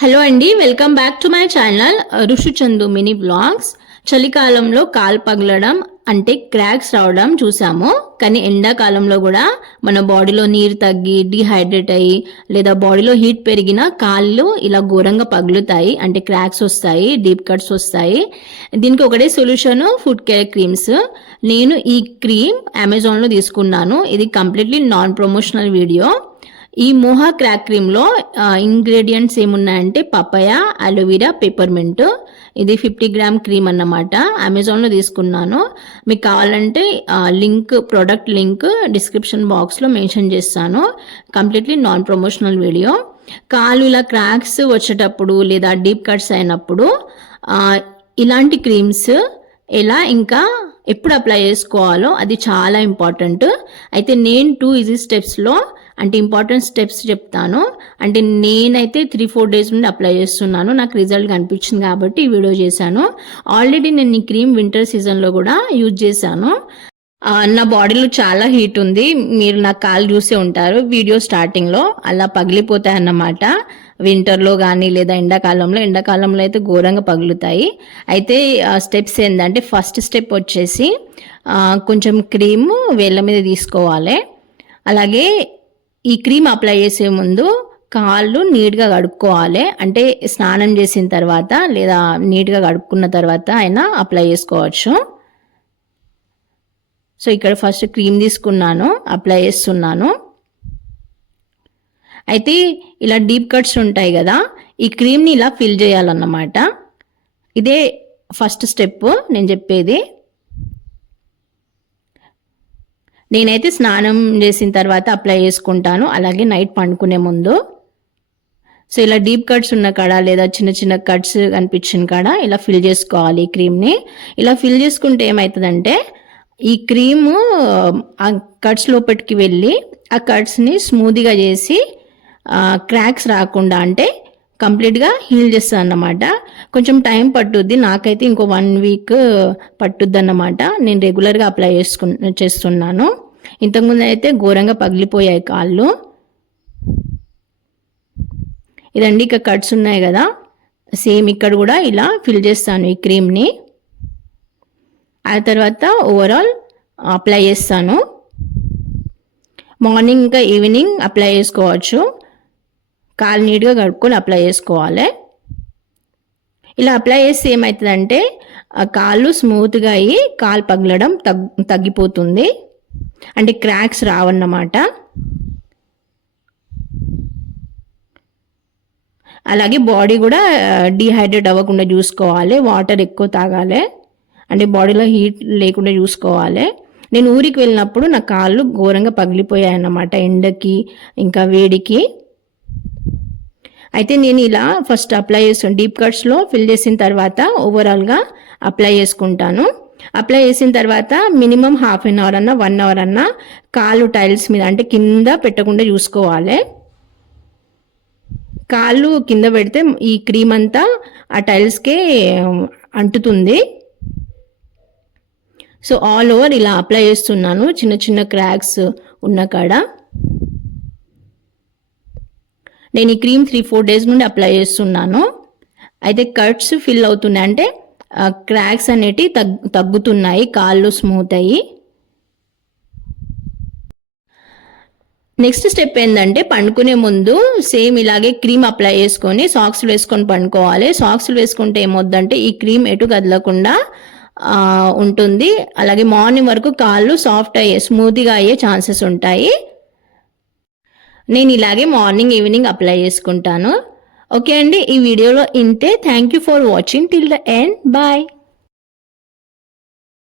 Hello అండి, welcome back to my channel ఋషి Chandu mini blogs. చలికాలంలో కాలు పగలడం అంటే క్రాక్స్ రావడం చూసాము. కానీ ఎండాకాలంలో కూడా మన బాడీలో నీరు తగ్గి డిహైడ్రేట్ అయ్యి లేదా బాడీలో హీట్ పెరిగిన కాళ్ళు ఇలా ఘోరంగా పగులుతాయి, అంటే క్రాక్స్ వస్తాయి, డీప్ కట్స్ వస్తాయి. దీనికి ఒకటే సొల్యూషన్ ఫుడ్ కేర్ క్రీమ్స్. నేను ఈ క్రీమ్ అమెజాన్లో తీసుకున్నాను. ఇది కంప్లీట్లీ నాన్ ప్రమోషనల్ వీడియో. ఈ మోహా క్రాక్ క్రీమ్లో ఇంగ్రీడియంట్స్ ఏమున్నాయంటే పపాయ, అలోవెరా, పెప్పర్మెంట్. ఇది 50 గ్రామ్ క్రీమ్ అన్నమాట. అమెజాన్లో తీసుకున్నాను. మీకు కావాలంటే ప్రోడక్ట్ లింక్ డిస్క్రిప్షన్ బాక్స్లో మెన్షన్ చేస్తాను. Completely non promotional video. కాలు ఇలా క్రాక్స్ వచ్చేటప్పుడు లేదా డీప్ కట్స్ అయినప్పుడు ఇలాంటి క్రీమ్స్ ఎలా ఇంకా ఎప్పుడు అప్లై చేసుకోవాలో అది చాలా ఇంపార్టెంట్. అయితే నేను 2 ఈజీ స్టెప్స్లో అంటే ఇంపార్టెంట్ స్టెప్స్ చెప్తాను. అంటే నేనైతే 3-4 డేస్ నుండి అప్లై చేస్తున్నాను. నాకు రిజల్ట్ కనిపించింది కాబట్టి ఈ వీడియో చేశాను. ఆల్రెడీ నేను ఈ క్రీమ్ వింటర్ సీజన్లో కూడా యూజ్ చేశాను. నా బాడీలో చాలా హీట్ ఉంది. మీరు నా కాలు చూసే ఉంటారు వీడియో స్టార్టింగ్లో. అలా పగిలిపోతాయి అన్నమాట వింటర్లో కానీ లేదా ఎండాకాలంలో అయితే ఘోరంగా పగులుతాయి. అయితే స్టెప్స్ ఏంటంటే ఫస్ట్ స్టెప్ వచ్చేసి కొంచెం క్రీమ్ వేళ్ళ మీద తీసుకోవాలి. అలాగే ఈ క్రీమ్ అప్లై చేసే ముందు కాళ్ళు నీట్గా కడుక్కోవాలి. అంటే స్నానం చేసిన తర్వాత లేదా నీట్గా కడుక్కున్న తర్వాత అయినా అప్లై చేసుకోవచ్చు. సో ఇక్కడ ఫస్ట్ క్రీమ్ తీసుకున్నాను, అప్లై చేస్తున్నాను. అయితే ఇలా డీప్ కట్స్ ఉంటాయి కదా, ఈ క్రీమ్ని ఇలా ఫిల్ చేయాలన్నమాట. ఇదే ఫస్ట్ స్టెప్ నేను చెప్పేది. నేనైతే స్నానం చేసిన తర్వాత అప్లై చేసుకుంటాను, అలాగే నైట్ పండుకునే ముందు. సో ఇలా డీప్ కట్స్ ఉన్న కాడ లేదా చిన్న చిన్న కట్స్ కనిపించిన కాడ ఇలా ఫిల్ చేసుకోవాలి ఈ క్రీమ్ని. ఇలా ఫిల్ చేసుకుంటే ఏమవుతుందంటే ఈ క్రీము ఆ కట్స్ లోపలికి వెళ్ళి ఆ కట్స్ని స్మూత్గా చేసి క్రాక్స్ రాకుండా అంటే కంప్లీట్గా హీల్ చేస్తుంది అన్నమాట. కొంచెం టైం పట్టుద్ది, నాకైతే ఇంకో 1 వీక్ పట్టుద్ది అన్నమాట. నేను రెగ్యులర్గా అప్లై చేస్తున్నాను. ఇంతకుముందు అయితే ఘోరంగా పగిలిపోయాయి కాళ్ళు. ఇదండి ఇక కట్స్ ఉన్నాయి కదా, సేమ్ ఇక్కడ కూడా ఇలా ఫిల్ చేస్తాను ఈ క్రీమ్ని. ఆ తర్వాత ఓవరాల్ అప్లై చేస్తాను. మార్నింగ్ ఇంకా ఈవినింగ్ అప్లై చేసుకోవచ్చు. కాలు నీట్గా కడుక్కొని అప్లై చేసుకోవాలి. ఇలా అప్లై చేస్తే ఏమవుతుందంటే కాళ్ళు స్మూత్గా అయ్యి కాలు పగలడం తగ్గిపోతుంది, అంటే క్రాక్స్ రావన్నమాట. అలాగే బాడీ కూడా డిహైడ్రేట్ అవ్వకుండా చూసుకోవాలి, వాటర్ ఎక్కువ తాగాలి, అంటే బాడీలో హీట్ లేకుండా చూసుకోవాలి. నేను ఊరికి వెళ్ళినప్పుడు నా కాళ్ళు ఘోరంగా పగిలిపోయాయి అన్నమాట, ఎండకి ఇంకా వేడికి. అయితే నేను ఇలా ఫస్ట్ అప్లై చేస్తాను. డీప్ కట్స్లో ఫిల్ చేసిన తర్వాత ఓవరాల్గా అప్లై చేసుకుంటాను. అప్లై చేసిన తర్వాత మినిమం ½ అన్ అవర్ అన్నా 1 అవర్ అన్నా కాళ్ళు టైల్స్ మీద అంటే కింద పెట్టకుండా చూసుకోవాలి. కాళ్ళు కింద పెడితే ఈ క్రీమ్ అంతా ఆ టైల్స్కే అంటుతుంది. సో ఆల్ ఓవర్ ఇలా అప్లై చేస్తున్నాను చిన్న చిన్న క్రాక్స్ ఉన్న కాడ. నేను ఈ క్రీమ్ 3-4 డేస్ నుండి అప్లై చేస్తున్నాను. అయితే కట్స్ ఫిల్ అవుతున్నాయి, అంటే క్రాక్స్ అనేటివి తగ్గుతున్నాయి, కాళ్ళు స్మూత్ అయ్యి. నెక్స్ట్ స్టెప్ ఏంటంటే పండుకునే ముందు సేమ్ ఇలాగే క్రీమ్ అప్లై చేసుకొని సాక్స్లు వేసుకొని పండుకోవాలి. సాక్స్లు వేసుకుంటే ఏమవుద్దంటే ఈ క్రీమ్ ఎటు కదలకుండా ఉంటుంది. అలాగే మార్నింగ్ వరకు కాళ్ళు సాఫ్ట్ అయ్యే స్మూత్గా అయ్యే ఛాన్సెస్ ఉంటాయి. నేను ఇలాగే మార్నింగ్ ఈవినింగ్ అప్లై చేసుకుంటాను. ఓకే అండి, ఈ వీడియోలో ఇంతే. Thank you for watching till the end. Bye.